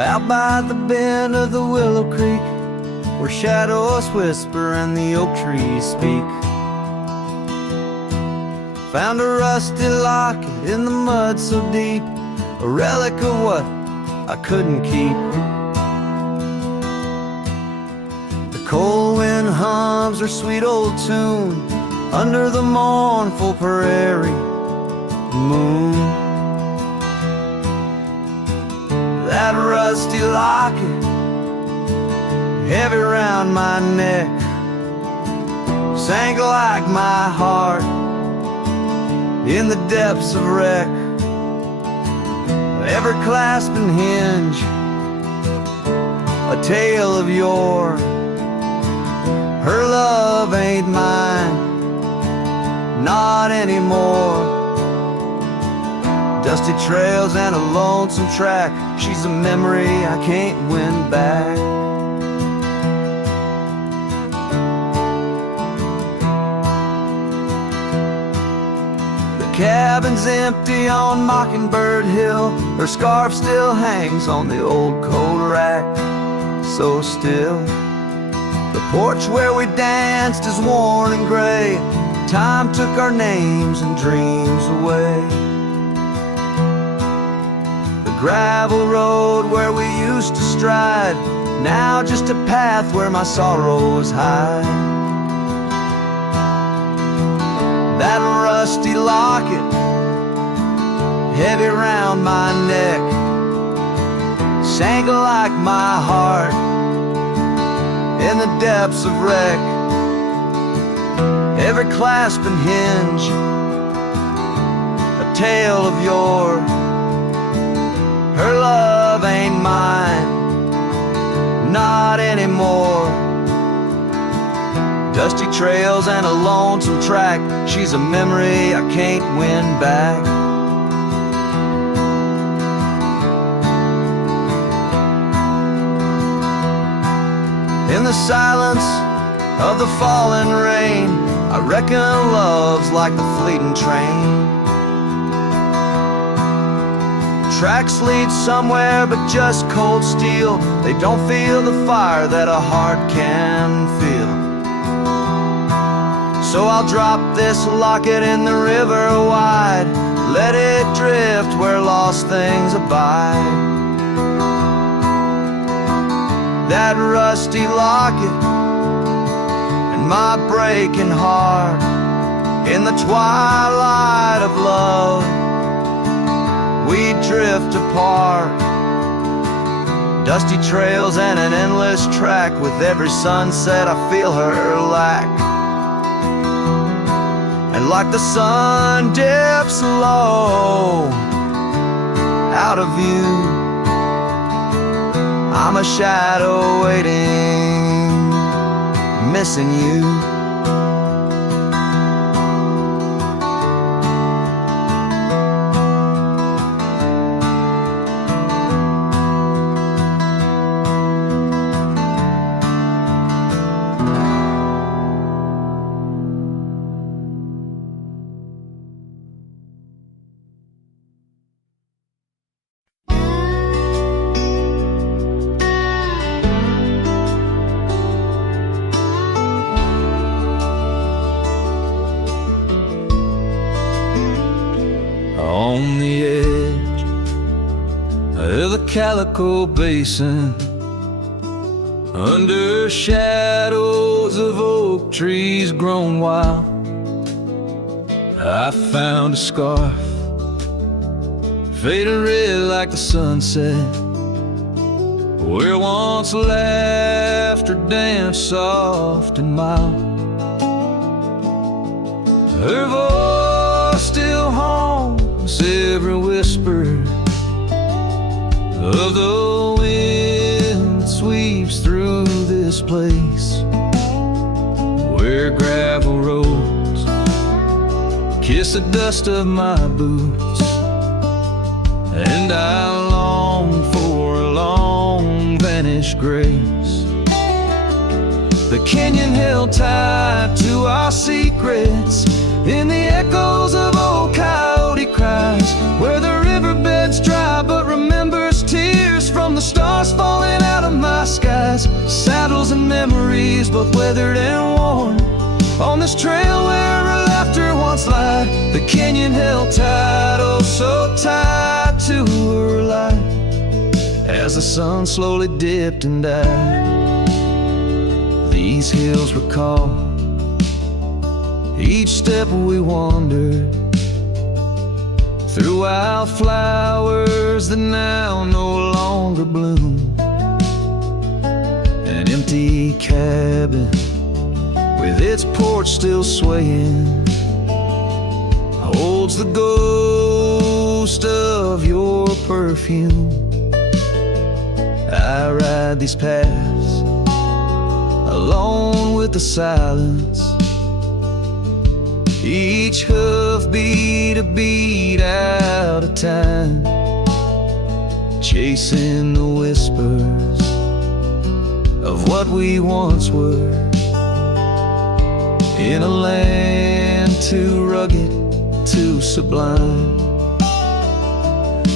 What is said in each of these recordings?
out by the bend of the Willow Creek, where shadows whisper and the oak trees speak. Found a rusty locket in the mud so deep, a relic of what I couldn't keep. The cold wind hums her sweet old tune under the mournful prairie moon. That rusty locket, heavy round my neck, sank like my heart in the depths of wreck. Ever clasping hinge, a tale of yore. Her love ain't mine, not anymore. Dusty trails and a lonesome track, she's a memory I can't win back. The cabin's empty on Mockingbird Hill, her scarf still hangs on the old coat rack, so still. The porch where we danced is worn and gray, time took our names and dreams away. The gravel road where we used to stride, now just a path where my sorrows hide. That rusty locket, heavy round my neck, sank like my heart in the depths of wreck. Every clasp and hinge, a tale of yore. Her love ain't mine, not anymore. Dusty trails and a lonesome track, she's a memory I can't win back. In the silence of the falling rain, I reckon love's like the fleeting train. Tracks lead somewhere but just cold steel, they don't feel the fire that a heart can feel. So I'll drop this locket in the river wide, let it drift where lost things abide. That rusty locket and my breaking heart, in the twilight of love we drift apart. Dusty trails and an endless track, with every sunset I feel her lack. And like the sun dips low out of view, I'm a shadow waiting, missing you. On the edge of the Calico Basin, under shadows of oak trees grown wild, I found a scarf, faded red like the sunset, where once laughter danced soft and mild. Her voice still haunts every whisper of the wind that sweeps through this place, where gravel roads kiss the dust of my boots, and I long for a long vanished grace. The canyon held tight to our secrets, in the echoes of old coyote cries, where the riverbed's dry but remembers tears from the stars. saddles and memories, both weathered and worn. On this trail where her laughter once lied, the canyon held tight, oh so tight to her life, as the sun slowly dipped and died. These hills recall each step we wandered through wildflowers that now no longer bloom. An empty cabin with its porch still swaying holds the ghost of your perfume. I ride these paths alone with the silence, each hoofbeat a beat out of time, chasing the whispers of what we once were, in a land too rugged, too sublime.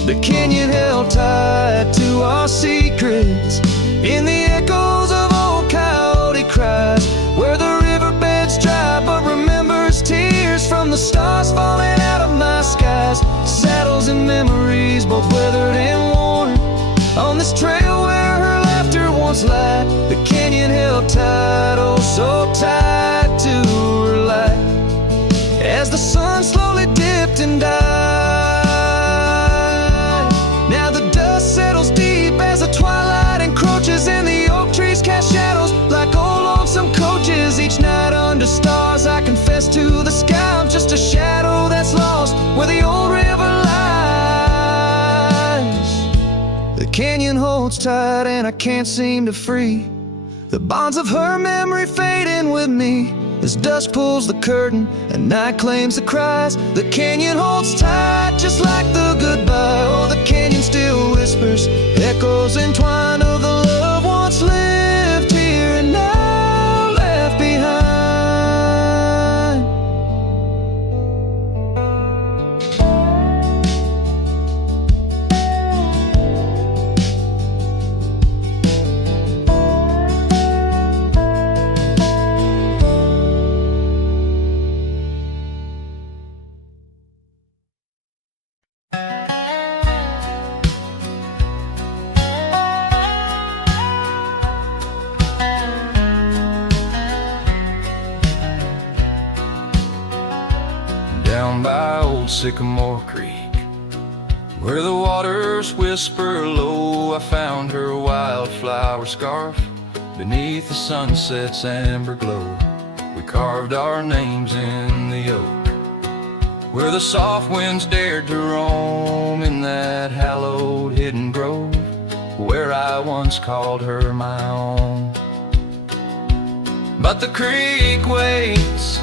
The canyon held tight to our secrets, in the echoes of old coyote cries, where the riverbed's dry but remembers tears from the stars falling out of my skies. Saddles and memories, both weathered and worn. On this trail where her laughter once lied, the canyon held tight, oh so tight to her light, as the sun slowly dipped and died. Now the dust settles deep as the twilight encroaches, and the oak trees cast shadows like old lonesome coaches. Each night under stars I confess to the sky, I'm just a shadow that's lost where the old river lies. The canyon holds tight and I can't seem to free the bonds of her memory fading with me, as dusk pulls the curtain and night claims the cries. The canyon holds tight just like the goodbye. Oh, the canyon still whispers, echoes entwined of the love once lived here and now left behind. Down by old Sycamore Creek, where the waters whisper low, I found her wildflower scarf beneath the sunset's amber glow. We carved our names in the oak, where the soft winds dared to roam, in that hallowed hidden grove, where I once called her my own. But the creek waits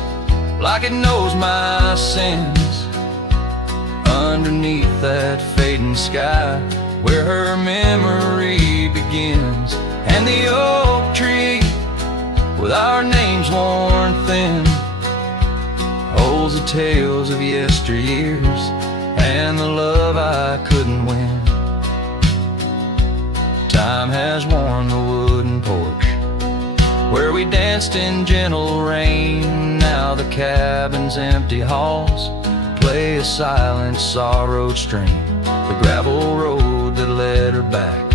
like it knows my sins, underneath that fading sky, where her memory begins. And the oak tree, with our names worn thin, holds the tales of yesteryears and the love I couldn't win. Time has worn the wooden porch where we danced in gentle rain. Now the cabin's empty halls play a silent, sorrowed strain. The gravel road that led her back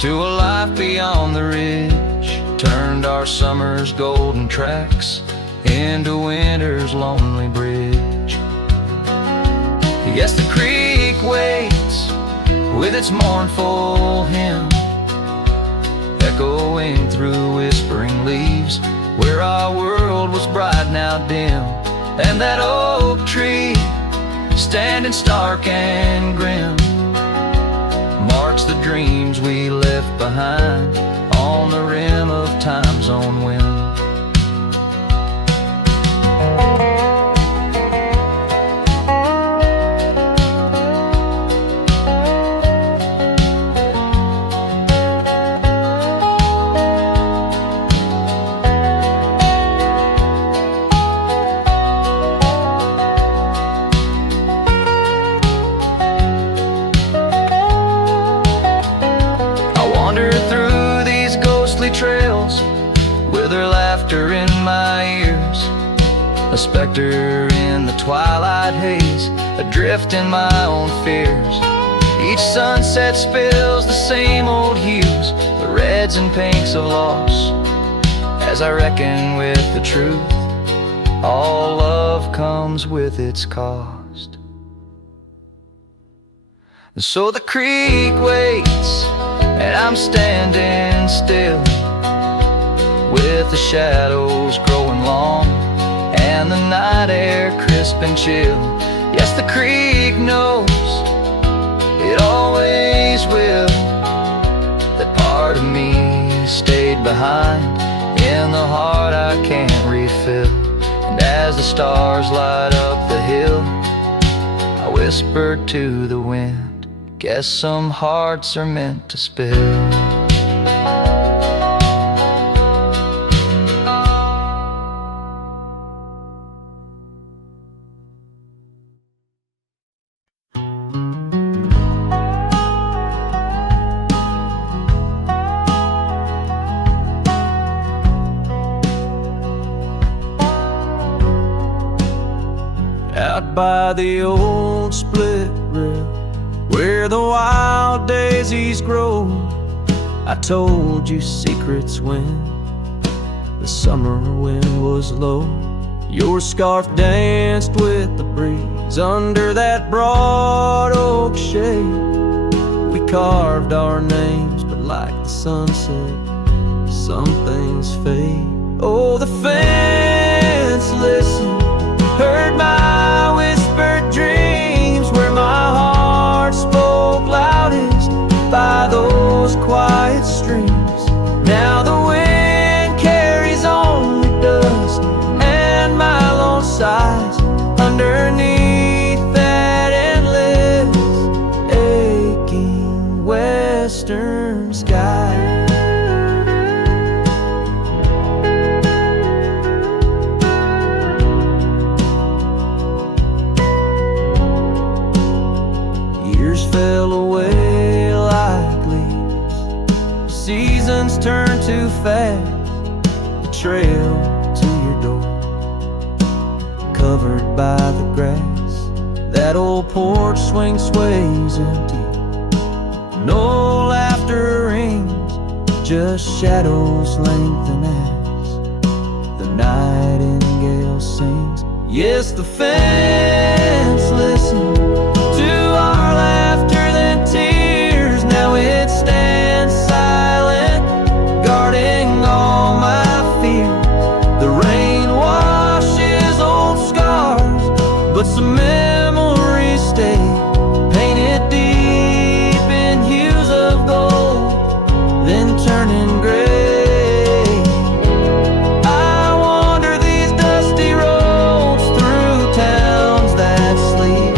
to a life beyond the ridge turned our summer's golden tracks into winter's lonely bridge. Yes, the creek waits with its mournful hymn, echoing through whispering leaves, where our world was bright now dim. And that oak tree, standing stark and grim, marks the dreams we left behind on the rim of time's own wind. Trails a specter in the twilight haze, adrift in my own fears. Each sunset spills the same old hues, the reds and pinks of loss. As I reckon with the truth, all love comes with its cost. And so the creek waits, and I'm standing still, with the shadows growing long and the night air crisp and chill. Yes, the creek knows, it always will, that part of me stayed behind in the heart I can't refill. And as the stars light up the hill, I whispered to the wind, guess some hearts are meant to spill. Out by the old split rail, where the wild daisies grow, I told you secrets when the summer wind was low. Your scarf danced with the breeze under that broad oak shade. We carved our names, but like the sunset, some things fade. Oh, the fence listened, heard my whispered dreams, where my heart spoke loudest by those quiet streams. Now the wind carries only dust and my lone sighs underneath that endless aching western sky. Fell away like leaves, seasons turn too fast. The trail to your door, covered by the grass. That old porch swing sways empty, no laughter rings, just shadows lengthen as the nightingale sings. Yes, the fence listens to our laughter than tears. Now it stands silent, guarding all my fears. The rain washes old scars, but some memories stay, painted deep in hues of gold, then turning gray. I wander these dusty roads through towns that sleep,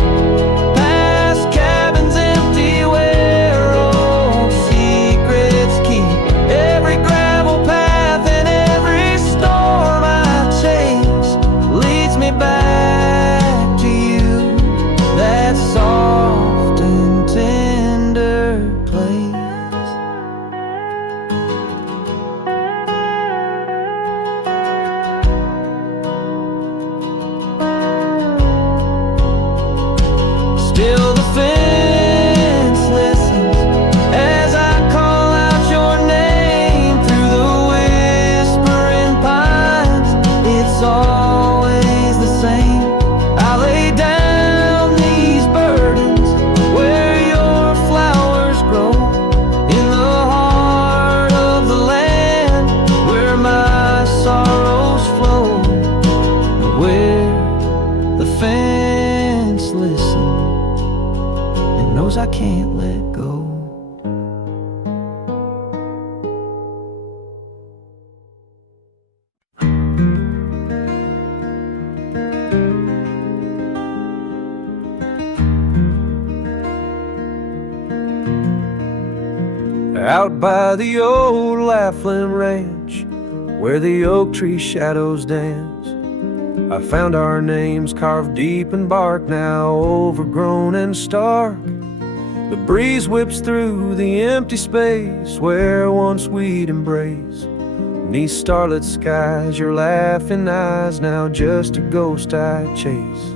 past cabins empty where old secrets keep. Every gravel path and every storm I chase leads me back to you, that soft and tender place. Still the fence listens as I call out your name through the whispering pines. It's always the same. I lay down these burdens where your flowers grow, in the heart of the land where my sorrows flow, where the fence listens and knows I can't let go. Out by the old Laughlin Ranch, where the oak tree shadows dance, I found our names carved deep in bark, now overgrown and stark. The breeze whips through the empty space where once we'd embrace, Beneath starlit skies, your laughing eyes, now just a ghost I chase.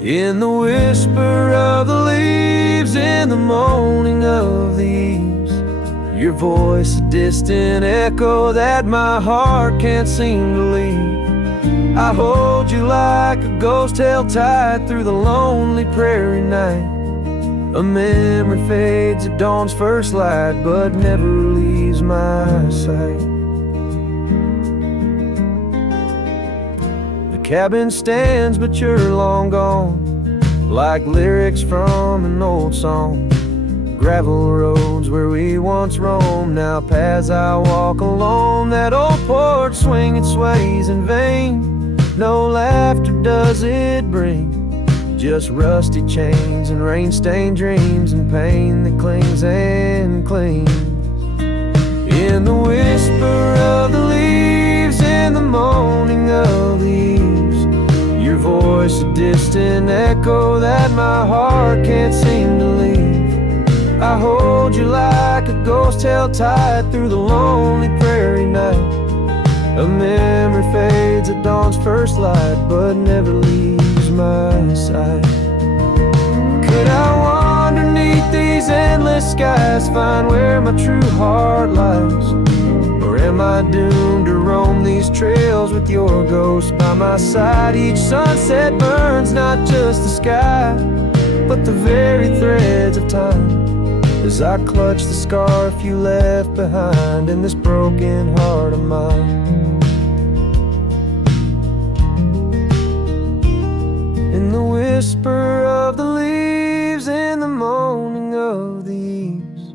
In the whisper of the leaves, in the moaning of the eaves, your voice a distant echo that my heart can't seem to leave. I hold you like a ghost held tight through the lonely prairie night. A memory fades at dawn's first light, but never leaves my sight. The cabin stands, but you're long gone, like lyrics from an old song. Gravel roads where we once roamed, now paths I walk alone. That old porch swing, it sways in vain. No laughter does it bring, just rusty chains and rain-stained dreams and pain that clings and clings. In the whisper of the leaves, in the moaning of the eaves, your voice a distant echo that my heart can't seem to leave. I hold you like a ghost held tight through the lonely prairie night. A memory fades at dawn's first light, but never leaves my sight. Could I wander beneath these endless skies, find where my true heart lies? Or am I doomed to roam these trails with your ghost by my side? Each sunset burns not just the sky, but the very threads of time, as I clutch the scarf you left behind in this broken heart of mine. In the whisper of the leaves, in the moaning of the eaves,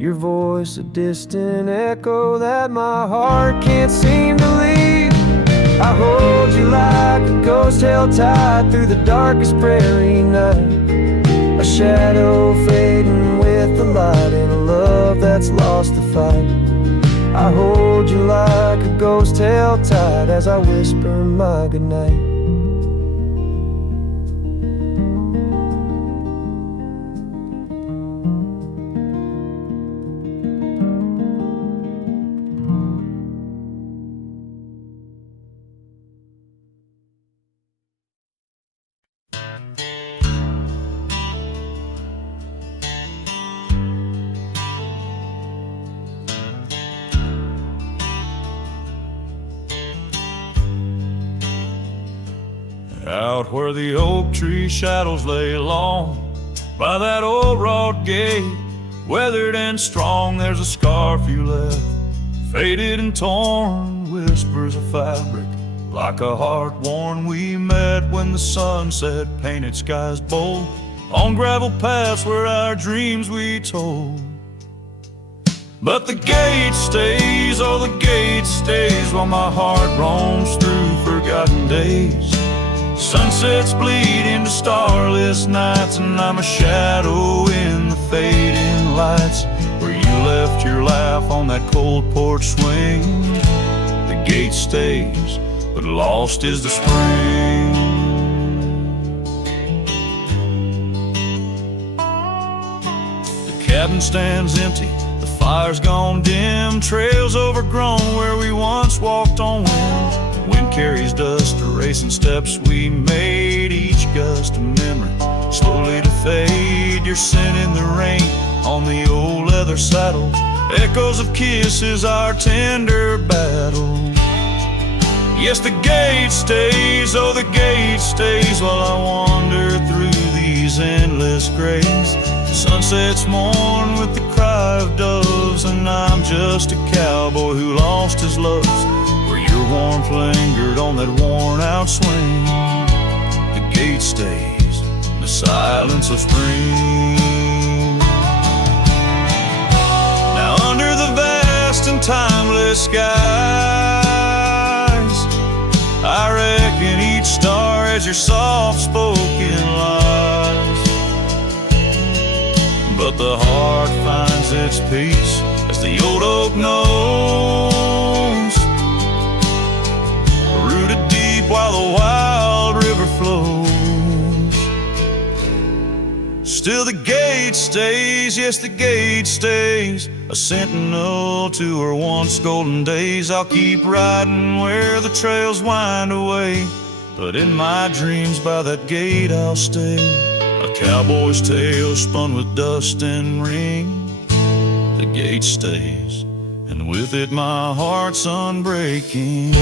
your voice a distant echo that my heart can't seem to leave. I hold you like a ghost held tight through the darkest prairie night. A shadow fading with the light in a love that's lost the fight. I hold you like a ghost held tight as I whisper my goodnight. Out where the oak tree shadows lay long, by that old wrought gate, weathered and strong, there's a scarf you left, faded and torn, whispers of fabric, like a heart worn. We met when the sunset painted skies bold, on gravel paths where our dreams we told. But the gate stays, oh the gate stays, while my heart roams through forgotten days. Sunsets bleed into starless nights, and I'm a shadow in the fading lights, where you left your laugh on that cold porch swing. The gate stays, but lost is the spring. The cabin stands empty, the fire's gone dim, trails overgrown where we once walked on wind. Wind carries dust, erasing steps we made, each gust a memory, slowly to fade. Your scent in the rain on the old leather saddle, echoes of kisses, our tender battle. Yes, the gate stays, oh the gate stays, while I wander through these endless grays. Sunsets mourn with the cry of doves, and I'm just a cowboy who lost his loves, where your warmth lingered on that worn out swing. The gate stays in the silence of spring. Now under the vast and timeless skies, I reckon each star has your soft-spoken lies. But the heart finds its peace, as the old oak knows, rooted deep while the wild river flows. still the gate stays, yes, the gate stays, a sentinel to her once golden days. I'll keep riding where the trails wind away, but in my dreams by that gate I'll stay. A cowboy's tale spun with dust and ring, the gate stays, and with it my heart's unbreaking.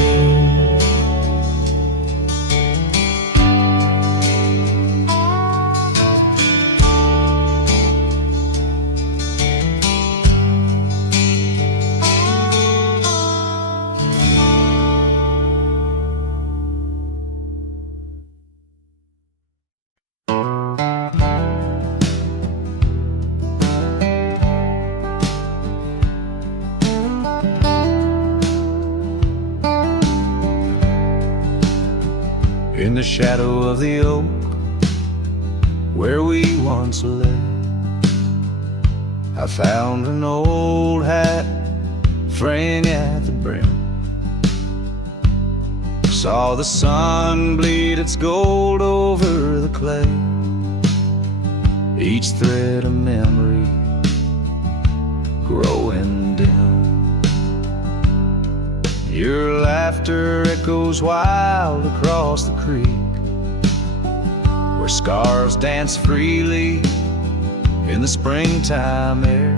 In the shadow of the oak where we once lay, I found an old hat fraying at the brim. Saw the sun bleed its gold over the clay, each thread a memory growing dim. Your laughter echoes wild across the creek, where scarves dance freely in the springtime air.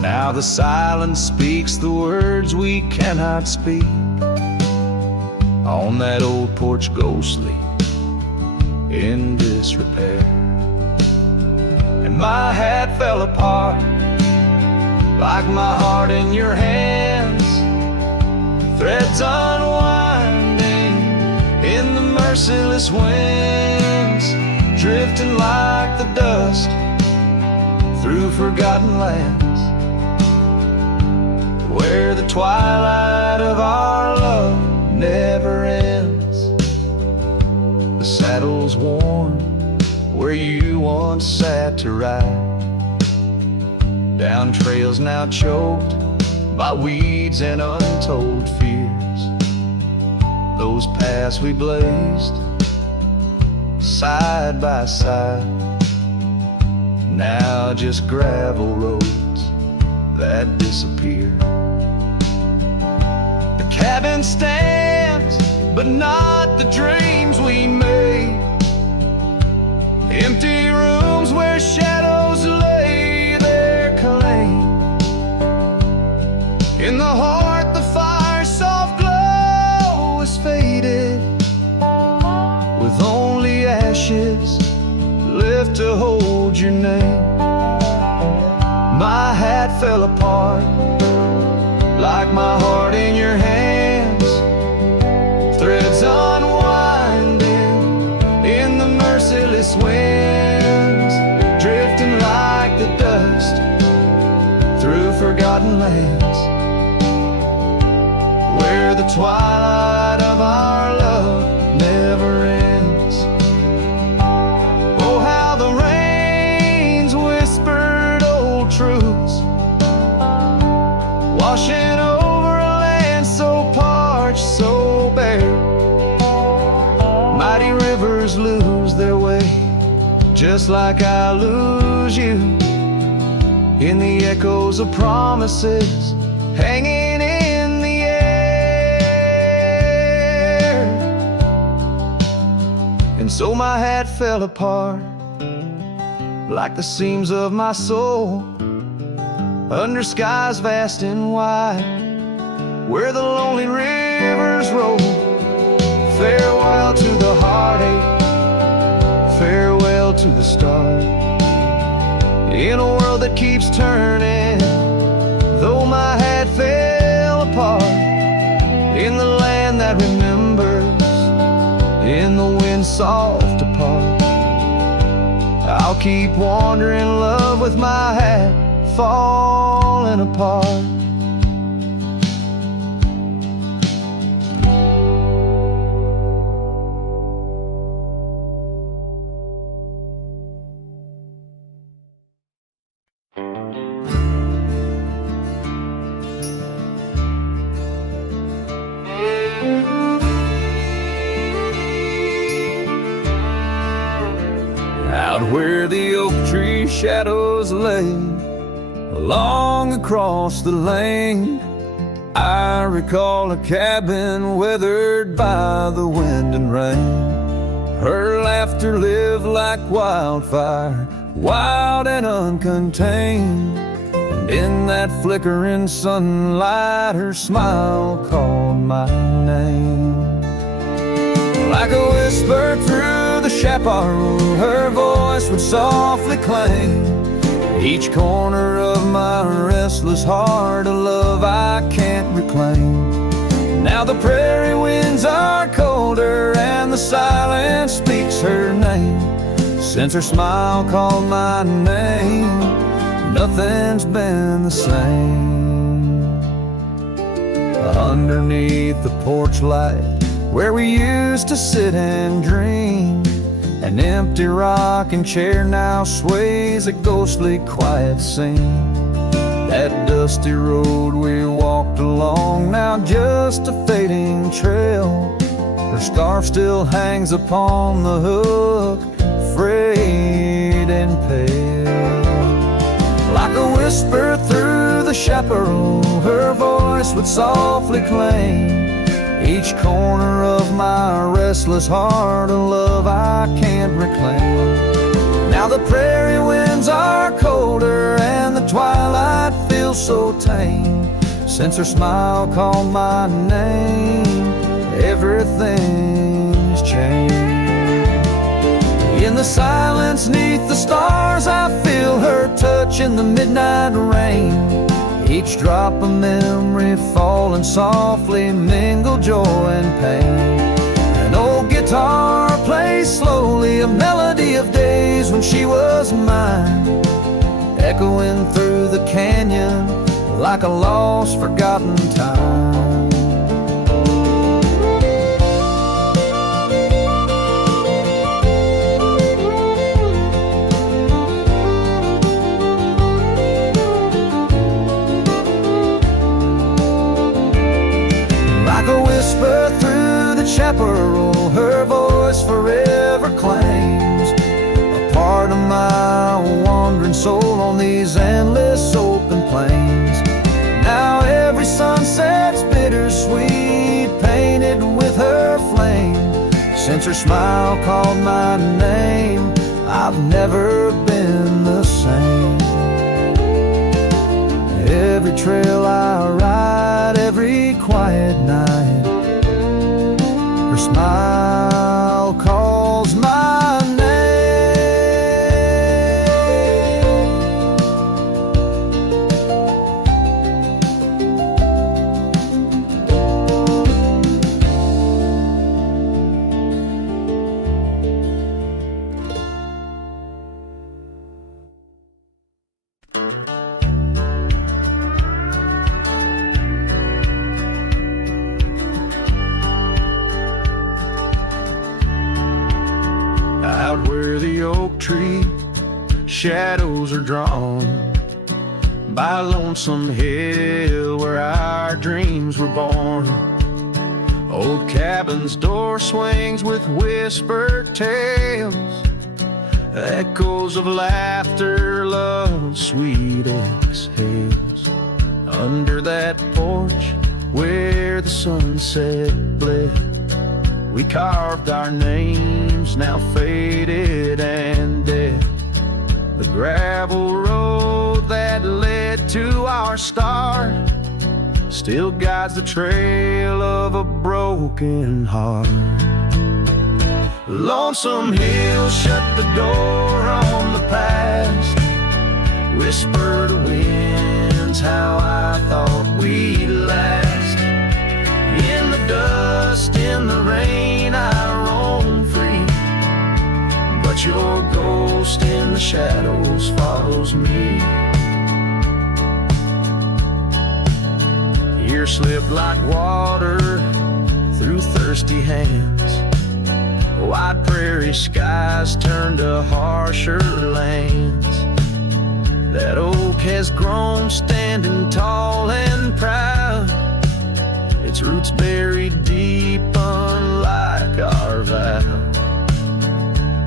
Now the silence speaks the words we cannot speak. On that old porch ghostly, in disrepair. And my hat fell apart, like my heart in your hands, threads unwinding in the merciless winds, drifting like the dust through forgotten lands, where the twilight of our love never ends. The saddle's worn where you once sat to ride, down trails now choked by weeds and untold fears. Those paths we blazed side by side, now just gravel roads that disappear. The cabin stands, but not the dreams we made. Empty rooms where shadows lay their claim. In the heart the fire's soft glow is faded, with only ashes left to hold your name. My hat fell apart, like my heart in your hands, threads unwinding in the merciless winds, drifting like the dust through forgotten lands, where the twilight of our love never ends. Oh, how the rains whispered old truths, washing over a land so parched, so bare. Mighty rivers lose their way, just like I lose you, in the echoes of promises hanging in the air. And so my hat fell apart, like the seams of my soul, under skies vast and wide, where the lonely rivers roll. Farewell to the heartache, farewell to the start, in a world that keeps turning, though my hat fell apart. In the land that remembers, in the wind's soft apart, I'll keep wandering love with my hat falling apart. where the oak tree shadows lay along across the lane, I recall a cabin weathered by the wind and rain. Her laughter lived like wildfire, wild and uncontained, and in that flickering sunlight her smile called my name. Like a whisper through the chaparral, her voice would softly clang, each corner of my restless heart, a love I can't reclaim. Now the prairie winds are colder and the silence speaks her name. Since her smile called my name, nothing's been the same. Underneath the porch light where we used to sit and dream, an empty rocking chair now sways a ghostly quiet scene. That dusty road we walked along, now just a fading trail. Her scarf still hangs upon the hook, frayed and pale. Like a whisper through the chaparral, her voice would softly claim each corner of my restless heart, a love I can't reclaim. Now the prairie winds are colder and the twilight feels so tame. Since her smile called my name, everything's changed. In the silence neath the stars, I feel her touch in the midnight rain. Each drop of memory falling softly mingle joy and pain. An old guitar plays slowly a melody of days when she was mine, echoing through the canyon like a lost, forgotten time. Like a whisper through the chaparral, her voice forever claims a part of my wandering soul on these endless open plains. Now every sunset's bittersweet, painted with her flame. Since her smile called my name, I've never been the same. Every trail I ride, every quiet night, her smile calls my name. Out where the oak tree shadows are drawn by a lonesome hill where our dreams were born. Old cabin's door swings with whispered tales, echoes of laughter, love, sweet exhales. Under that porch where the sunset bled, we carved our names, now faded and dead. The gravel road that led to our start still guides the trail of a broken heart. Lonesome hills shut the door on the past, whisper to winds how I thought we'd last. In the dust, in the rain, I roam free, but your ghost in the shadows follows me. Years slipped like water through thirsty hands. Wide prairie skies turned to harsher lands. That oak has grown standing tall and proud, its roots buried deep unlike our vow.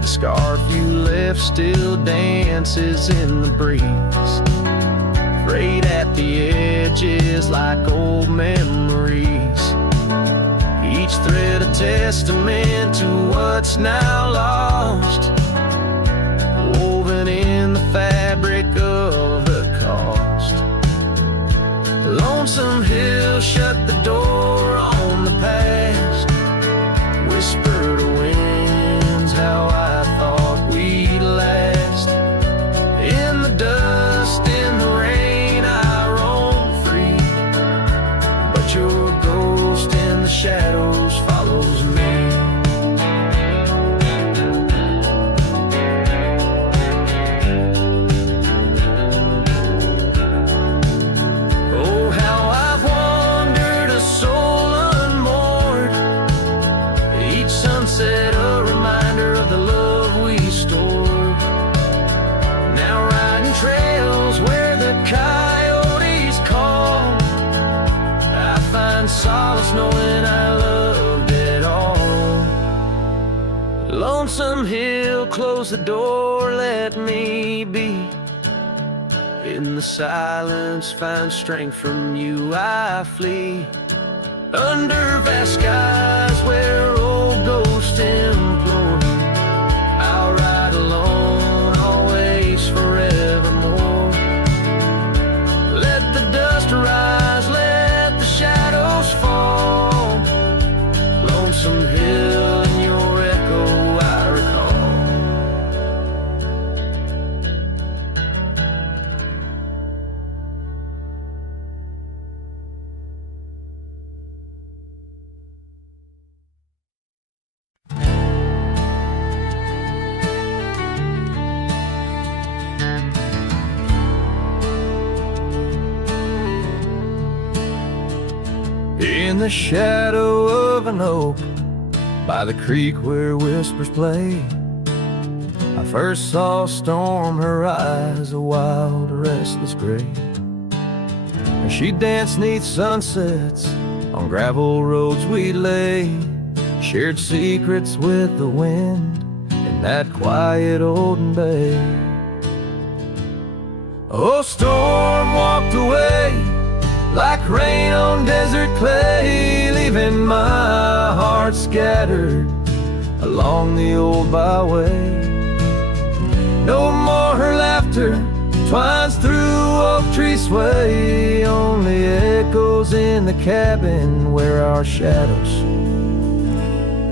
The scarf you left drift still dances in the breeze, frayed at the edges like old memories, each thread a testament to what's now lost, woven in the fabric of the cost. Lonesome Hill shut the door on the past, whisper to winds how I thought we'd last. In the dust, in the rain, I roam free, but your ghost in the shadows follows me. Sunset, a reminder of the love we stored. Now riding trails where the coyotes call, I find solace knowing I loved it all. Lonesome Hill, close the door, let me be. In the silence, find strength from you, I flee. Under vast skies where old ghosts implore, I'll ride alone, always, forevermore. Let the dust rise, let the shadows fall. Lonesome Hill and your echo I recall. In the shadow of an oak, by the creek where whispers play, I first saw storm, her eyes a wild, restless gray. And she danced 'neath sunsets on gravel roads we lay, shared secrets with the wind in that quiet olden bay. Oh, storm walked away like rain on desert clay, leaving my heart scattered along the old byway. No more her laughter twines through oak tree sway, only echoes in the cabin where our shadows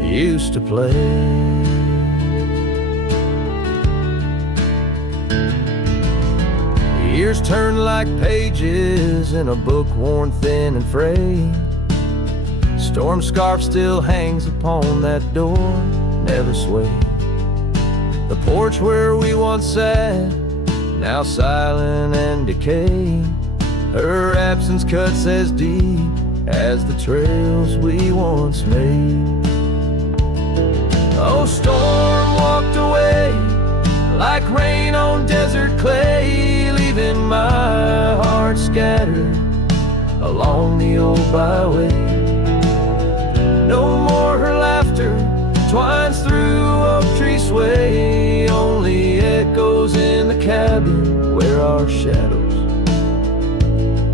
used to play. Years turn like pages in a book worn thin and frayed. Storm scarf still hangs upon that door, never swayed. The porch where we once sat, now silent and decayed. Her absence cuts as deep as the trails we once made. Oh, storm walked away like rain on desert clay, leaving my heart scattered along the old byway. No more her laughter twines through oak tree sway, only echoes in the cabin where our shadows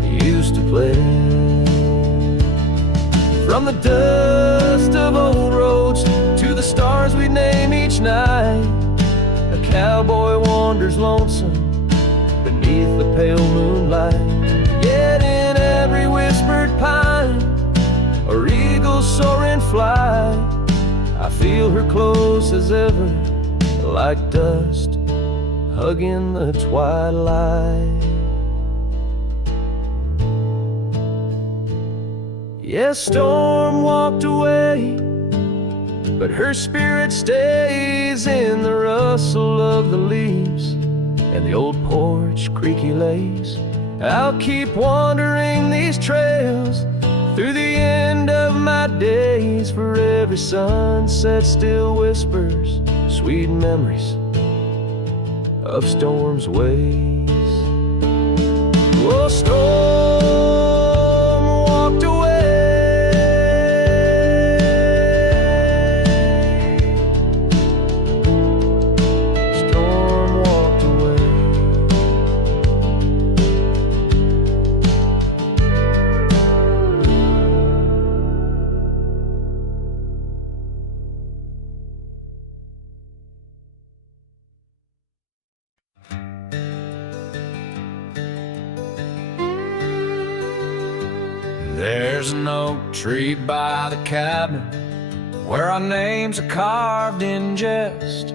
used to play. From the dust of old roads to the stars we name each night, a cowboy wanders lonesome beneath the pale moonlight. Yet in every whispered pine, or eagle soaring fly, I feel her close as ever, like dust hugging the twilight. Yes, storm walked away, but her spirit stays in the rustle of the leaves and the old porch creaky lays. I'll keep wandering these trails through the end of my days, for every sunset still whispers sweet memories of storm's ways. Oh, storm walked away, storm There's an oak tree by the cabin where our names are carved in jest.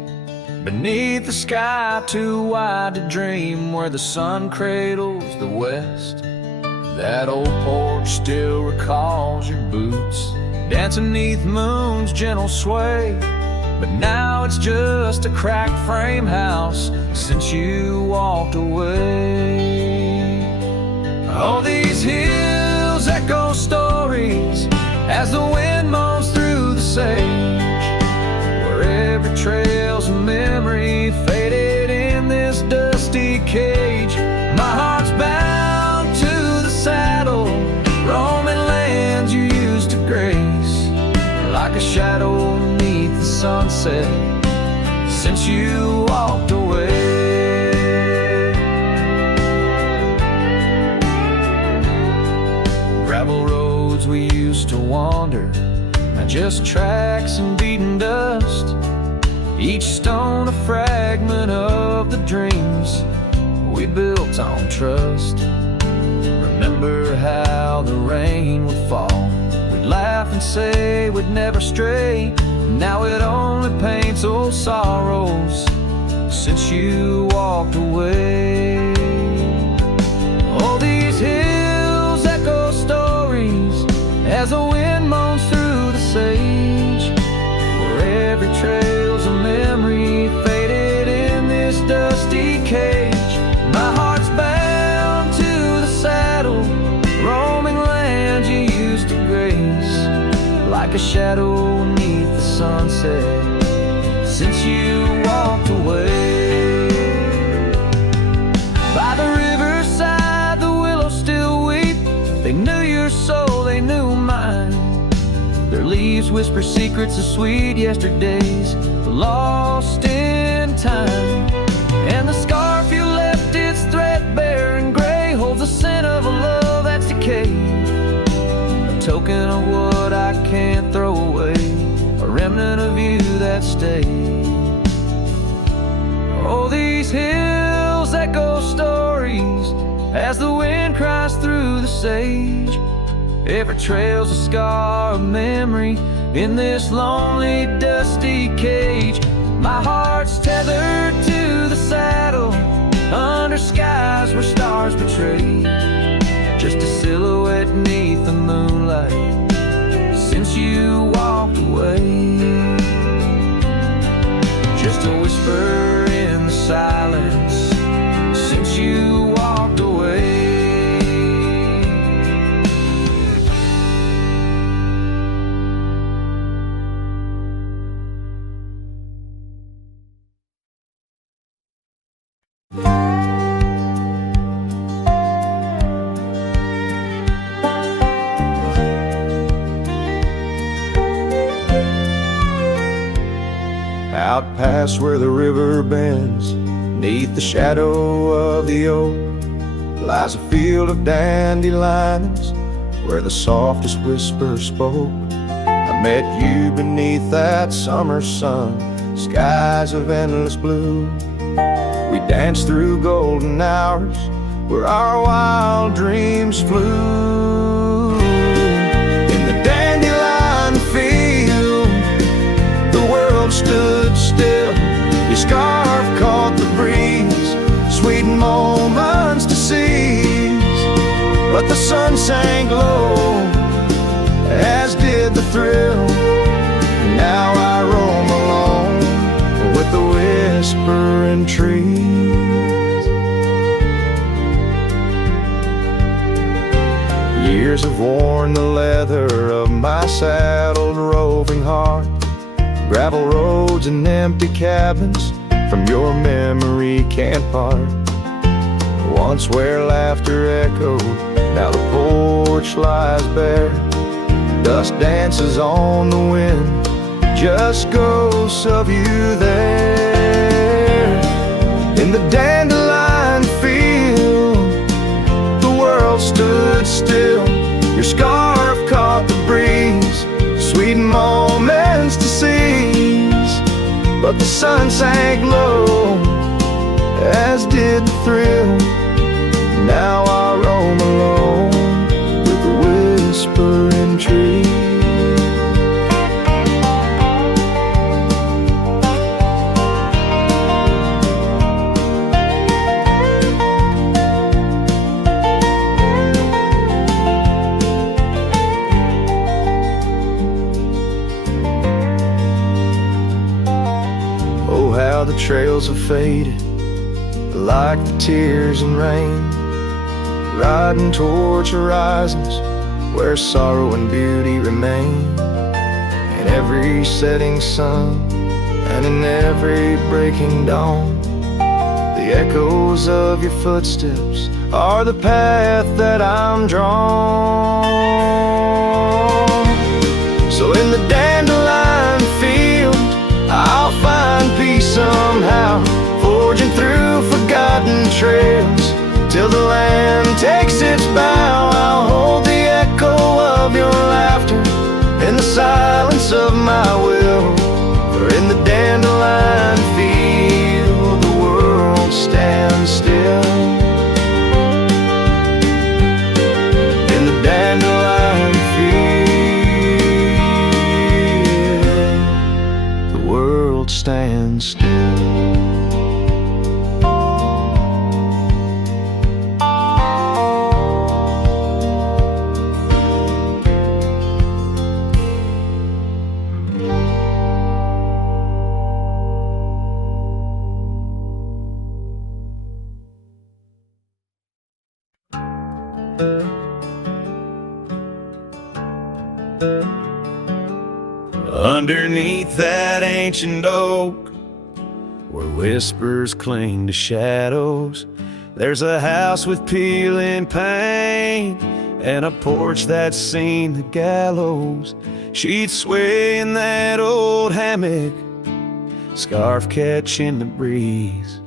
Beneath the sky too wide to dream, where the sun cradles the west. That old porch still recalls your boots dancing neath moon's gentle sway. But now it's just a cracked frame house since you walked away. All these hills echo stories as the wind moans through the sage, where every trail's a memory faded in this dusty cage. My heart's bound to the saddle, roaming lands you used to grace, like a shadow beneath the sunset since you walked away. Gravel roads we used to wander, not just tracks and beaten dust, each stone a fragment of the dreams we built on trust. Remember how the rain would fall, we'd laugh and say we'd never stray. Now it only paints old sorrows since you walked away. All these hills echo stories as the wind moans through the sage, where every trail's a memory faded in this dusty cage. My heart's bound to the saddle, roaming lands you used to grace, like a shadow beneath the sunset since you walked away. By the riverside the willows still weep, they knew your soul, they knew mine. Their leaves whisper secrets of sweet yesterdays lost in time. And the scarf you left, it's threadbare and gray, holds the scent of a love that's decayed, a token of what I can't throw away, a remnant of you that stayed. Oh, these hills echo stories as the wind cries through the sage. Every trail's a scar of memory in this lonely, dusty cage. My heart's tethered to the saddle under skies where stars betray, just a silhouette beneath the moonlight since you walked away. Just a whisper in the silence since you walked away. Out past where the river bends, neath the shadow of the oak, lies a field of dandelions where the softest whisper spoke. I met you beneath that summer sun, skies of endless blue. We danced through golden hours where our wild dreams flew. In the dandelion field, the world stood still. Your scarf caught the breeze, sweet moments to seize. But the sun sank low, as did the thrill. Now I roam alone with the whispering trees. Years have worn the leather of my saddled roving heart. Gravel roads and empty cabins from your memory can't part. Once where laughter echoed, now the porch lies bare. Dust dances on the wind, just ghosts of you there. In the dandelion field, the world stood still. Your scarf caught the breeze, sweet moments to seize. But the sun sank low, as did the thrill. Now I roam alone with the whisper whispering tree. Oh, how the trails have faded, like the tears and rain, riding towards horizons where sorrow and beauty remain. In every setting sun and in every breaking dawn, the echoes of your footsteps are the path that I'm drawn. So in the dandelion field, I'll find peace somehow, forging through forgotten trails till the land takes its bow. I'll hold the echo of your laughter in the silence of my will, for in the dandelion field the world stands still. In the dandelion field the world stands still. Underneath that ancient oak, where whispers cling to shadows, there's a house with peeling paint and a porch that's seen the gallows. She'd sway in that old hammock, scarf catching the breeze.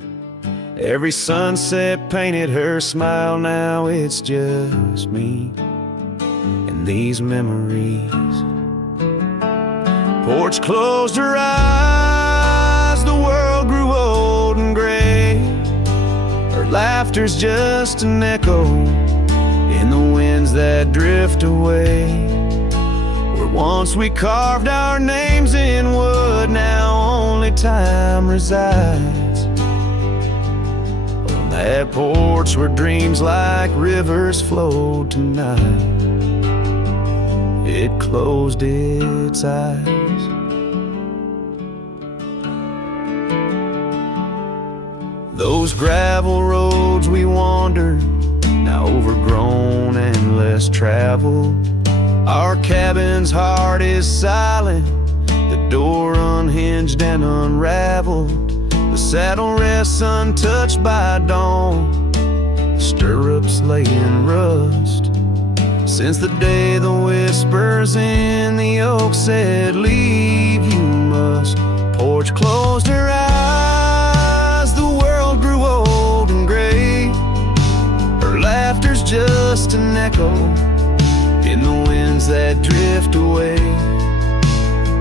Every sunset painted her smile, now it's just me and these memories. Porch closed her eyes, the world grew old and gray. Her laughter's just an echo in the winds that drift away. Where once we carved our names in wood, now only time resides. On that porch where dreams like rivers flowed tonight, it closed its eyes. Those gravel roads we wandered, now overgrown and less traveled. Our cabin's heart is silent, the door unhinged and unraveled. The saddle rests untouched by dawn, the stirrups lay in rust. Since the day the whispers in the oak said, leave you must. Porch closed her eyes, the world grew old and gray. Her laughter's just an echo in the winds that drift away.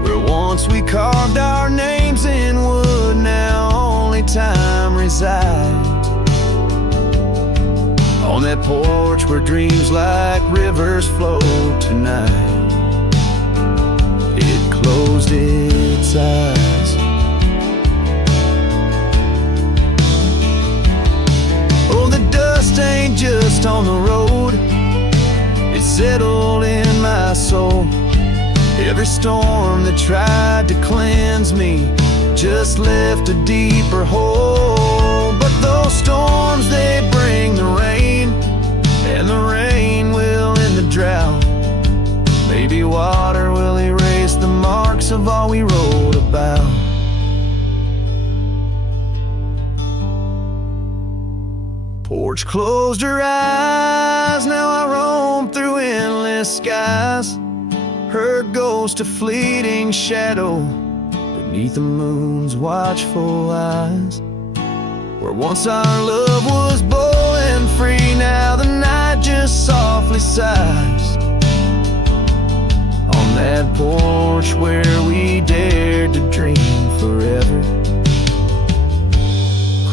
Where once we carved our names in wood, now only time resides. On that porch where dreams like rivers flow tonight, it closed its eyes. Oh, the dust ain't just on the road, it's settled in my soul. Every storm that tried to cleanse me just left a deeper hole. But those storms, they bring the rain, and the rain will end the drought. Maybe water will erase the marks of all we wrote about. Porch closed her eyes, now I roam through endless skies. Her ghost a fleeting shadow beneath the moon's watchful eyes. Where once our love was bold and free, now the night just softly sighs. On that porch where we dared to dream forever,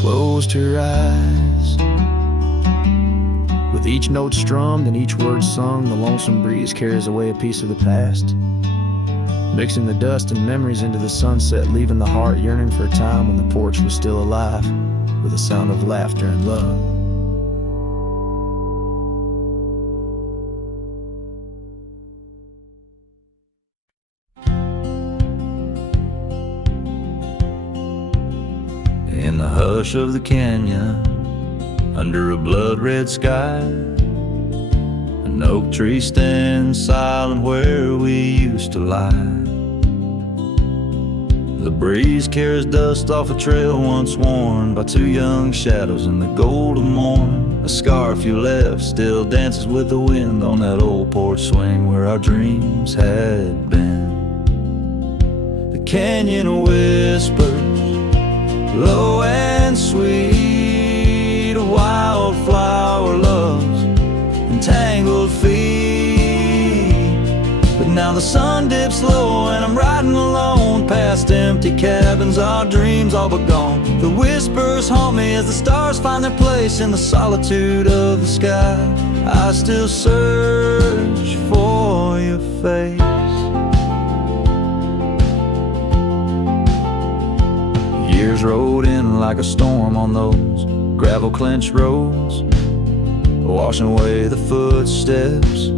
closed her eyes. With each note strummed and each word sung, the lonesome breeze carries away a piece of the past, mixing the dust and memories into the sunset, leaving the heart yearning for a time when the porch was still alive with a sound of laughter and love. In the hush of the canyon, under a blood-red sky, an oak tree stands silent where we used to lie. The breeze carries dust off a trail once worn by two young shadows in the golden morn. A scarf you left still dances with the wind on that old porch swing where our dreams had been. The canyon whispers, low and sweet, a wildflower loves entangled feet. But now the sun dips low and I'm riding alone past empty cabins, our dreams all but gone. The whispers haunt me as the stars find their place in the solitude of the sky. I still search for your face. Years rode in like a storm on those gravel-clenched roads, washing away the footsteps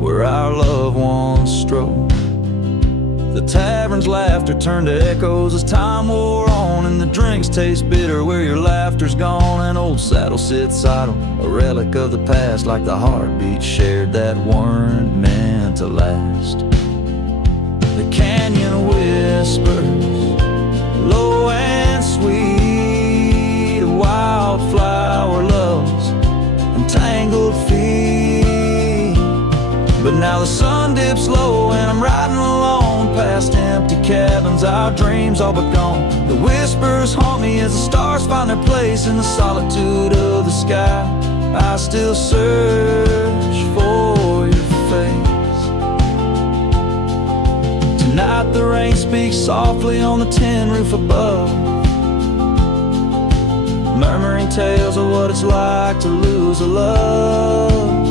where our loved ones strode. The tavern's laughter turned to echoes as time wore on, and the drinks taste bitter where your laughter's gone. An old saddle sits idle, a relic of the past, like the heartbeats shared that weren't meant to last. The canyon whispers, low and sweet, a wildflower loves entangled feet. But now the sun dips low and I'm riding alone past empty cabins, our dreams all but gone. The whispers haunt me as the stars find their place in the solitude of the sky. I still search for your face. Tonight the rain speaks softly on the tin roof above, murmuring tales of what it's like to lose a love.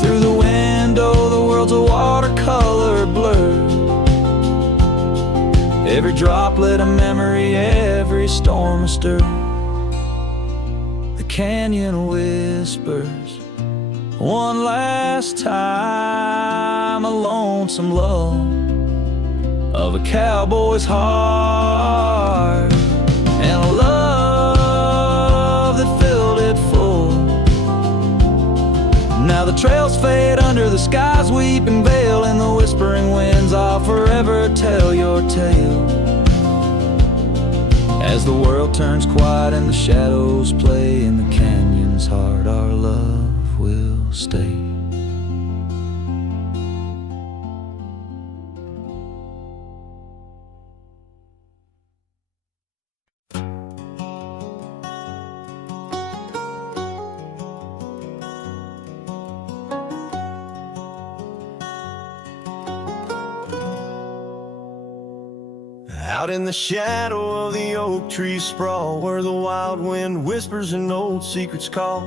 Through the window the world's a watercolor blur, every droplet a memory, every storm a stir. The canyon whispers one last time, a lonesome love of a cowboy's heart, and a love that filled it full. Now the trails fade under the sky's weeping veil, and the whispering winds I'll forever tell your tale. As the world turns quiet and the shadows play in the canyon's heart, our love will stay. Out in the shadow of the oak tree sprawl, where the wild wind whispers and old secrets call,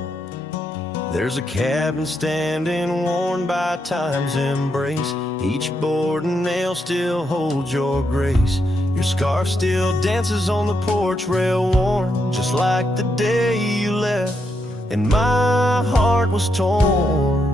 there's a cabin standing worn by time's embrace. Each board and nail still holds your grace. Your scarf still dances on the porch rail worn, just like the day you left, and my heart was torn.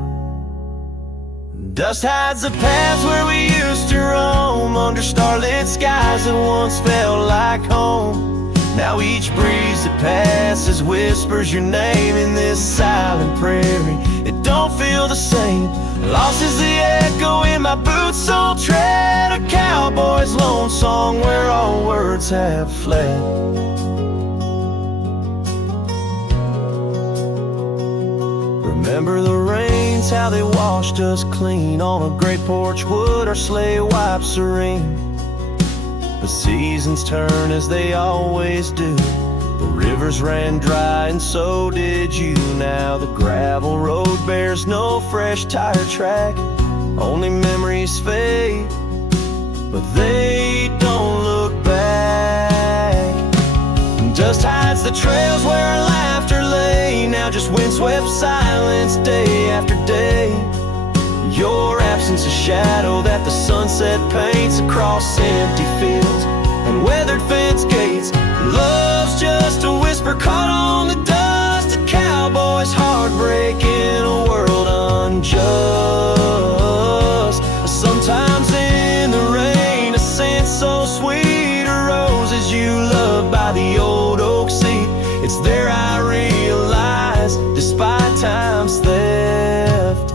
Dust hides the paths where we used to roam, under starlit skies that once felt like home. Now each breeze that passes whispers your name in this silent prairie. It don't feel the same. Lost is the echo in my boots, so tread a cowboy's lone song where all words have fled. Remember the rains, how they washed us clean on a great porch wood, our sleigh wiped serene. The seasons turn as they always do, the rivers ran dry and so did you. Now the gravel road bears no fresh tire track, only memories fade, but they don't look back. Dust hides the trails where our laughter lay, now now just windswept silence day after day. Your absence a shadow that the sunset paints across empty fields and weathered fence gates. Love's just a whisper caught on the dust, a cowboy's heartbreak in a world unjust. Sometimes in the rain, a scent so sweet, a roses you loved by the old oak seat. It's there I realize, despite time's theft,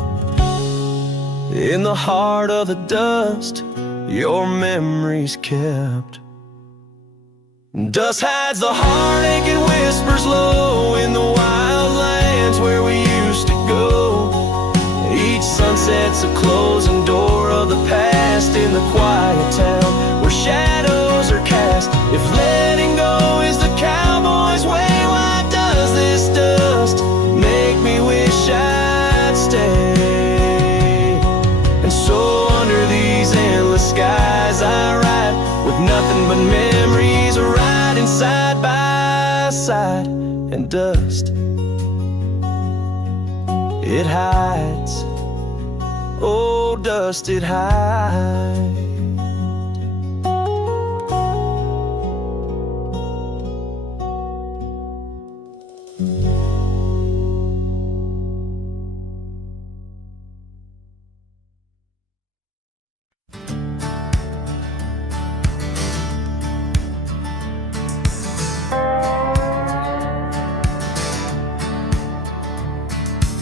in the heart of the dust, your memory's kept. Dust hides the heartache and whispers low in the wild lands where we used to go. Each sunset's a closing door of the past in the quiet town where shadows are cast. If letting go is the cowboy's way, why does this dust make me wish I'd stay? And so under these endless skies I ride with nothing but memories, riding side by side. And dust, it hides, oh dust, it hides.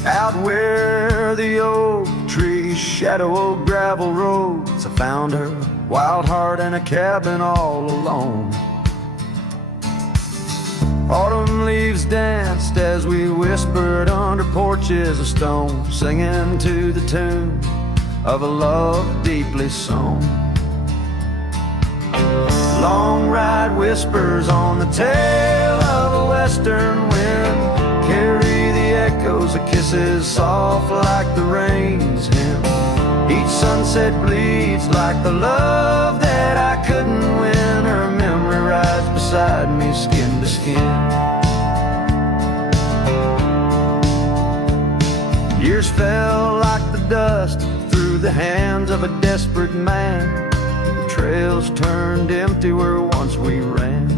Out where the oak trees shadow old gravel roads, I found her, wild heart in a cabin all alone. Autumn leaves danced as we whispered under porches of stone, singing to the tune of a love deeply sown. Long ride whispers on the tail of a western wind carry the echoes of kisses soft like the rain's hymn. Each sunset bleeds like the love that I couldn't win. Her memory rides beside me skin to skin. Years fell like the dust through the hands of a desperate man. The trails turned empty where once we ran.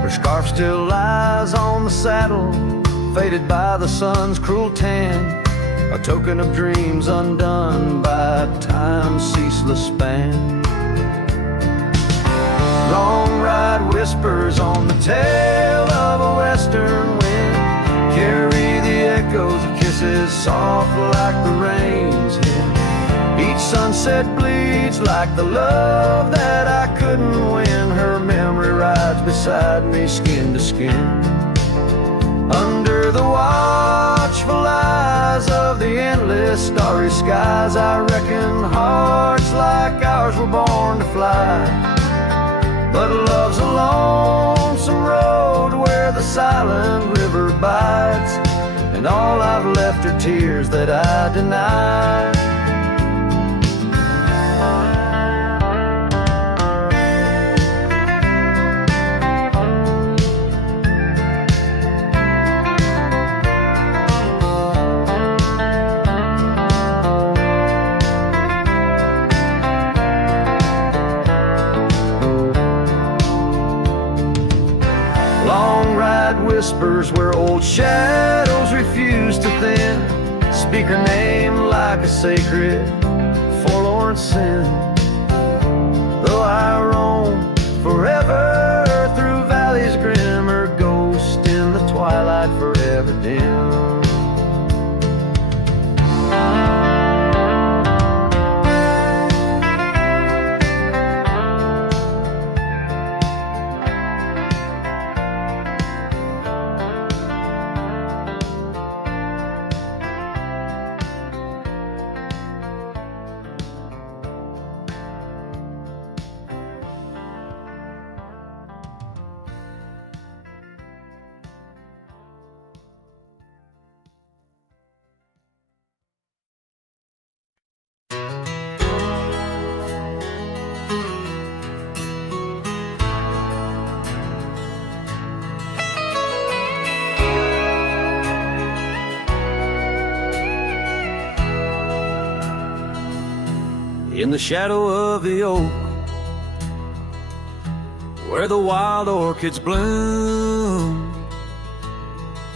Her scarf still lies on the saddle, faded by the sun's cruel tan, a token of dreams undone by time's ceaseless span. Long ride whispers on the tail of a western wind carry the echoes of kisses soft like the rain's hymn. Each sunset bleeds like the love that I couldn't win. Her memory rides beside me skin to skin. Under the watchful eyes of the endless starry skies, I reckon hearts like ours were born to fly. But love's a lonesome road where the silent river bites, and all I've left are tears that I deny. Whispers where old shadows refuse to thin, speak her name like a sacred forlorn sin. Though I roam forever through valleys grim, her ghost in the twilight forever dim. in the shadow of the oak, where the wild orchids bloom.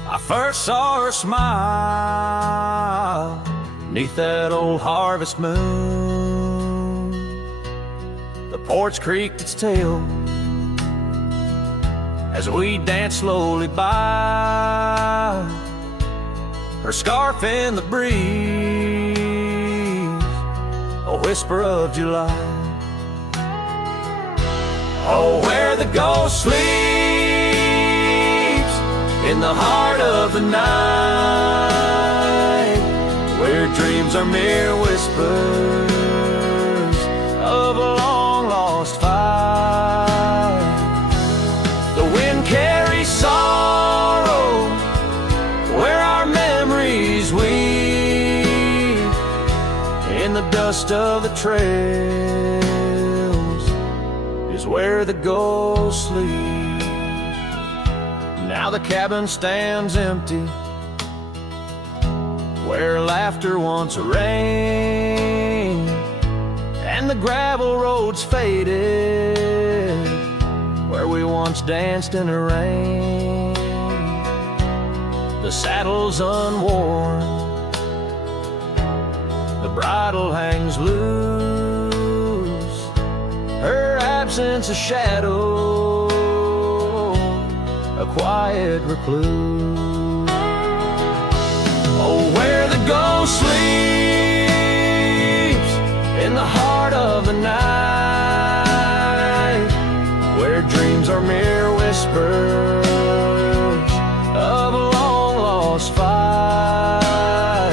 I first saw her smile 'neath that old harvest moon. The porch creaked its tail as we danced slowly by, her scarf in the breeze, a whisper of July. Oh, where the ghost sleeps in the heart of the night, where dreams are mere whispers of a long-lost fight. The wind carries sorrow where our memories weave, in the dust of the trails is where the ghost sleeps. Now the cabin stands empty, where laughter once reigned, and the gravel roads faded, where we once danced in the rain. The saddle's unworn, the bridle hangs loose, her absence a shadow, a quiet recluse. Oh, where the ghost sleeps in the heart of the night, where dreams are mere whispers of a long-lost fight.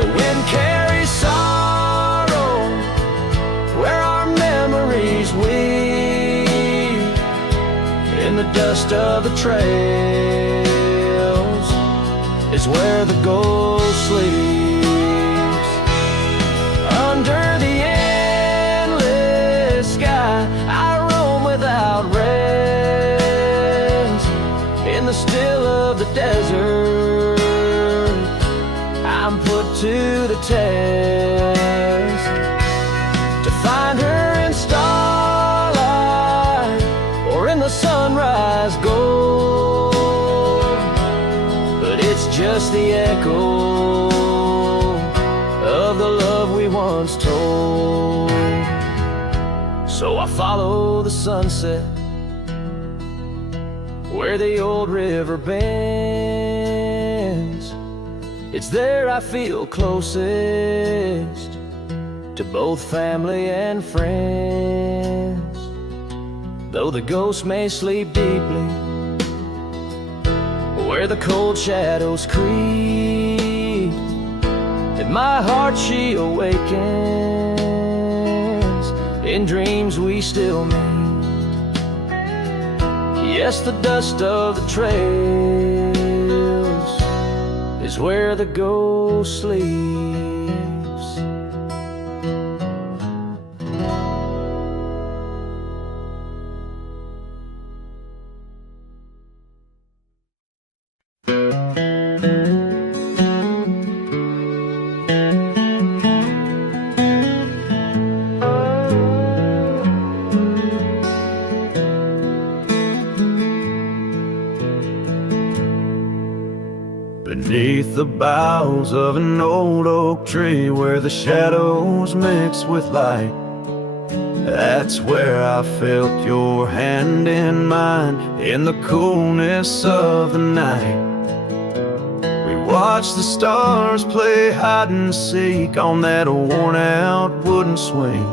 The wind carries sorrow where our memories weave, in the dust of the trails is where the ghost sleeps. Under the endless sky I roam without rest, in the still of the desert I'm put to the test, to find her in starlight or in the sunrise gold. But it's just the echo of the love we once told. So I follow the sunset where the old river bends. It's there I feel closest to both family and friends. Though the ghost may sleep deeply where the cold shadows creep, in my heart she awakens, in dreams we still meet. Yes, the dust of the trails is where the ghost sleeps. Beneath the boughs of an old oak tree, where the shadows mix with light, that's where I felt your hand in mine, in the coolness of the night. We watched the stars play hide and seek on that worn out wooden swing.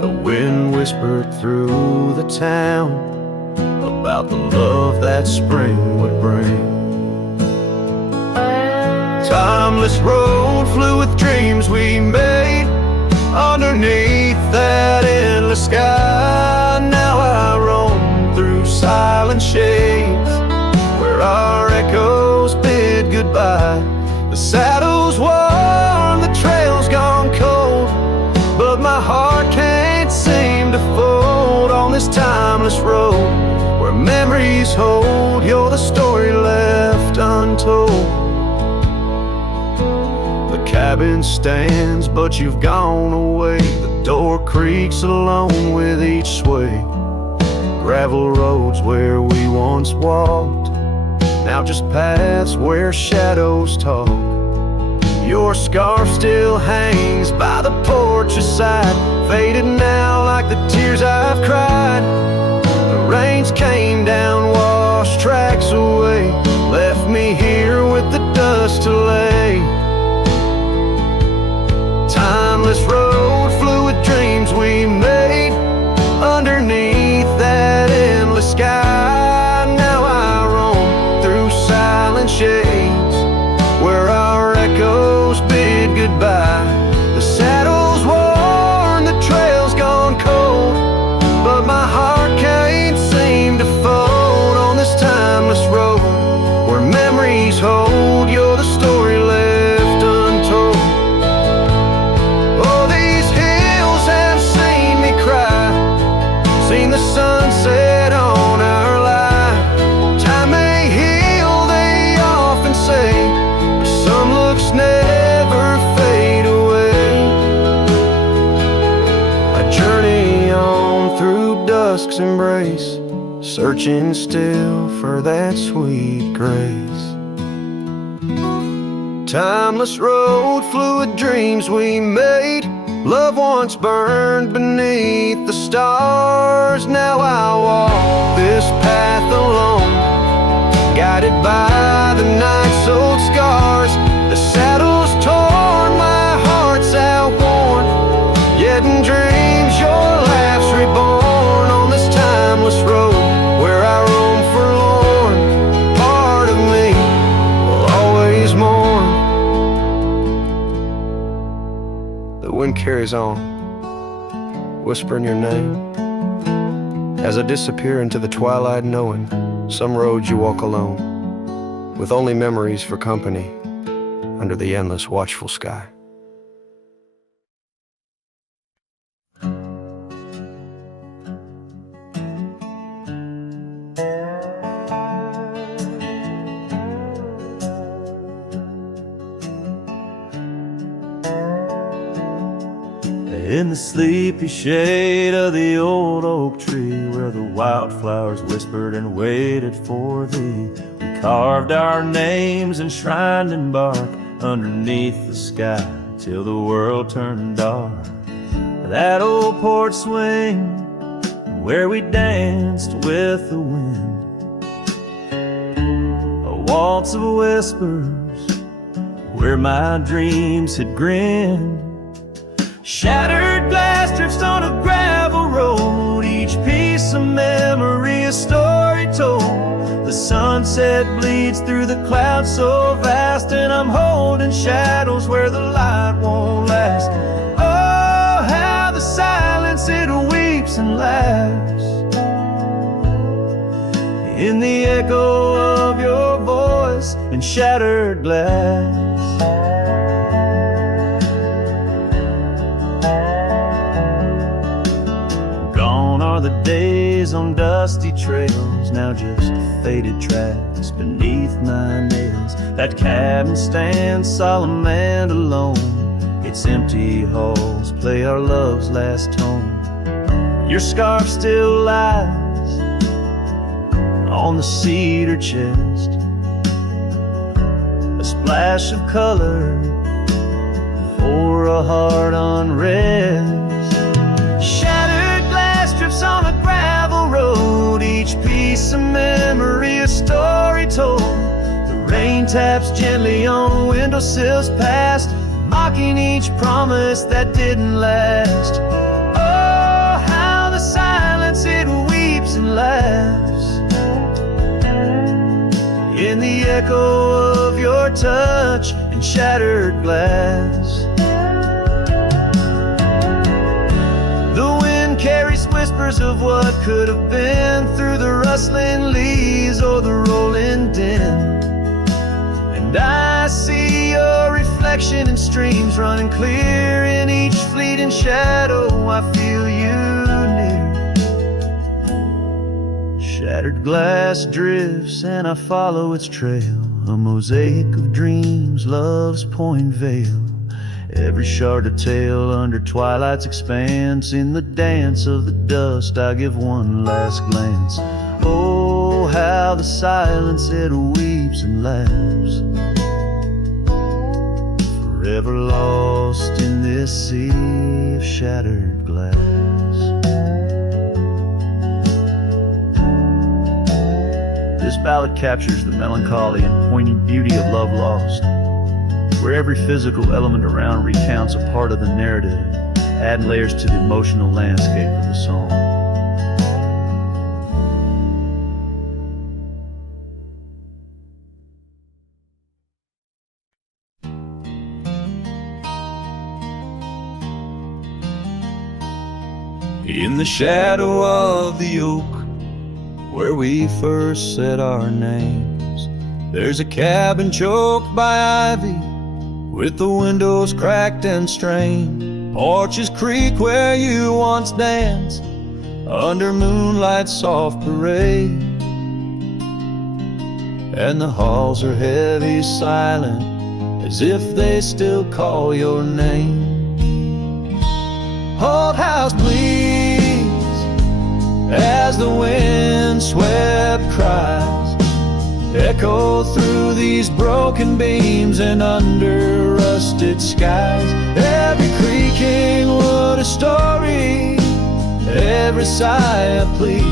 The wind whispered through the town about the love that spring would bring. Timeless road flew with dreams we made underneath that endless sky. Now I roam through silent shades where our echoes bid goodbye. The saddle's worn, the trail's gone cold, but my heart can't seem to fold on this timeless road where memories hold. You're the story left untold. cabin stands, but you've gone away. The door creaks along with each sway. Gravel roads where we once walked, now just paths where shadows talk. Your scarf still hangs by the porch aside, faded now like the tears I've cried. The rains came down, washed tracks away, left me here with the dust to lay. Timeless road, fluid dreams we made underneath that endless sky. Now I roam through silent shades where our echoes bid goodbye. The saddle's worn, the trail's gone cold, but my heart can't seem to fold on this timeless road where memories hold. You're the story left untold. Oh, these hills have seen me cry, seen the sunset on our line. Time may heal, they often say, but some looks never fade away. I journey on through dusk's embrace, searching still for that sweet grace. Timeless road, fluid dreams we made, love once burned beneath the stars. Now I walk this path alone, guided by the night's old scars. The saddle's torn, my heart's outworn, yet in dreams your laugh's reborn. On this timeless road where I roam forlorn, part of me will always mourn. The wind carries on, whispering your name as I disappear into the twilight, knowing some roads you walk alone, with only memories for company under the endless watchful sky. In the sleepy shade of the old oak tree, where the wildflowers whispered and waited for thee, we carved our names enshrined in bark underneath the sky till the world turned dark. That old porch swing where we danced with the wind, a waltz of whispers where my dreams had grinned. Shattered glass drifts on a gravel road, each piece of memory a story told. The sunset bleeds through the clouds so vast, and I'm holding shadows where the light won't last. Oh, how the silence it weeps and laughs in the echo of your voice in shattered glass. The days on dusty trails, now just faded tracks beneath my nails. That cabin stands solemn and alone, its empty halls play our love's last tone. Your scarf still lies on the cedar chest, a splash of color for a heart unrest. On a gravel road, each piece of memory a story told. The rain taps gently on windowsills past, mocking each promise that didn't last. Oh, how the silence it weeps and laughs in the echo of your touch and shattered glass. Carries whispers of what could have been through the rustling leaves or the rolling din. And I see your reflection in streams running clear in each fleeting shadow. I feel you near. Shattered glass drifts and I follow its trail, a mosaic of dreams, love's point veil. Every shard of tale under twilight's expanse. In the dance of the dust I give one last glance. Oh, how the silence it weeps and laughs, forever lost in this sea of shattered glass. This ballad captures the melancholy and poignant beauty of love lost, where every physical element around recounts a part of the narrative, adding layers to the emotional landscape of the song. In the shadow of the oak, where we first said our names, there's a cabin choked by ivy, with the windows cracked and strained. Porches creak where you once danced, under moonlight's soft parade. And the halls are heavy, silent, as if they still call your name. Old house bleeds as the wind swept cries echo through these broken beams and under rusted skies. Every creaking wood a story, every sigh a plea.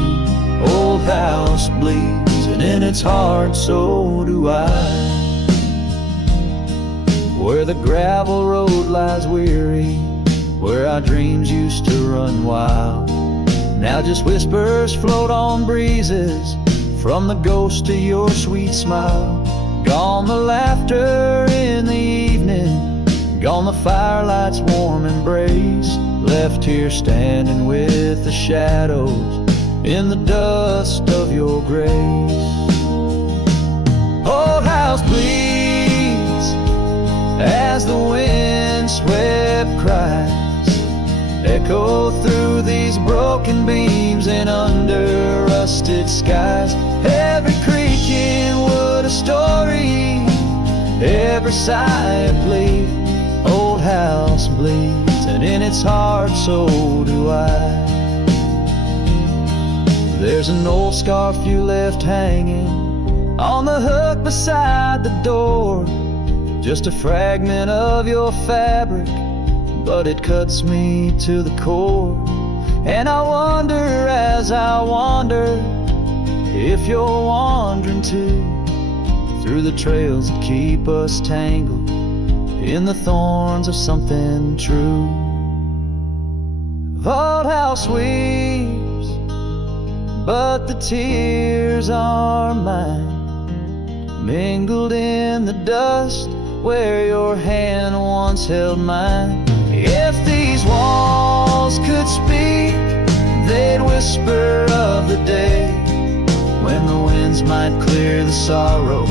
Old house bleeds, and in its heart so do I. Where the gravel road lies weary, where our dreams used to run wild, now just whispers float on breezes from the ghost of your sweet smile. Gone the laughter in the evening, gone the firelight's warm embrace, left here standing with the shadows in the dust of your grace. Old house bleeds as the wind swept cries echo through these broken beams and under rusted skies. Every creaking wood a story, every sigh a plea. Old house bleeds, and in its heart so do I. There's an old scarf you left hanging on the hook beside the door, just a fragment of your fabric, but it cuts me to the core. And I wonder as I wander if you're wandering too, through the trails that keep us tangled in the thorns of something true. Old house weeps, but the tears are mine, mingled in the dust where your hand once held mine. If these walls could speak, they'd whisper of the day when the winds might clear the sorrow,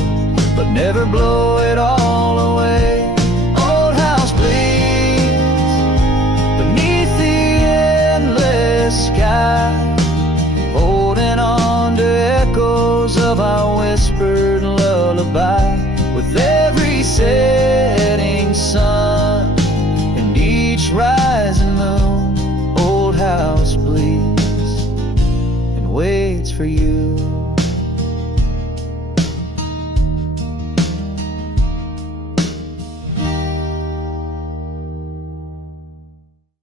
but never blow it all away. Old house bleeds beneath the endless sky, holding on to echoes of our whispered lullaby. With every setting sun, each rising moon, old house bleeds and waits for you.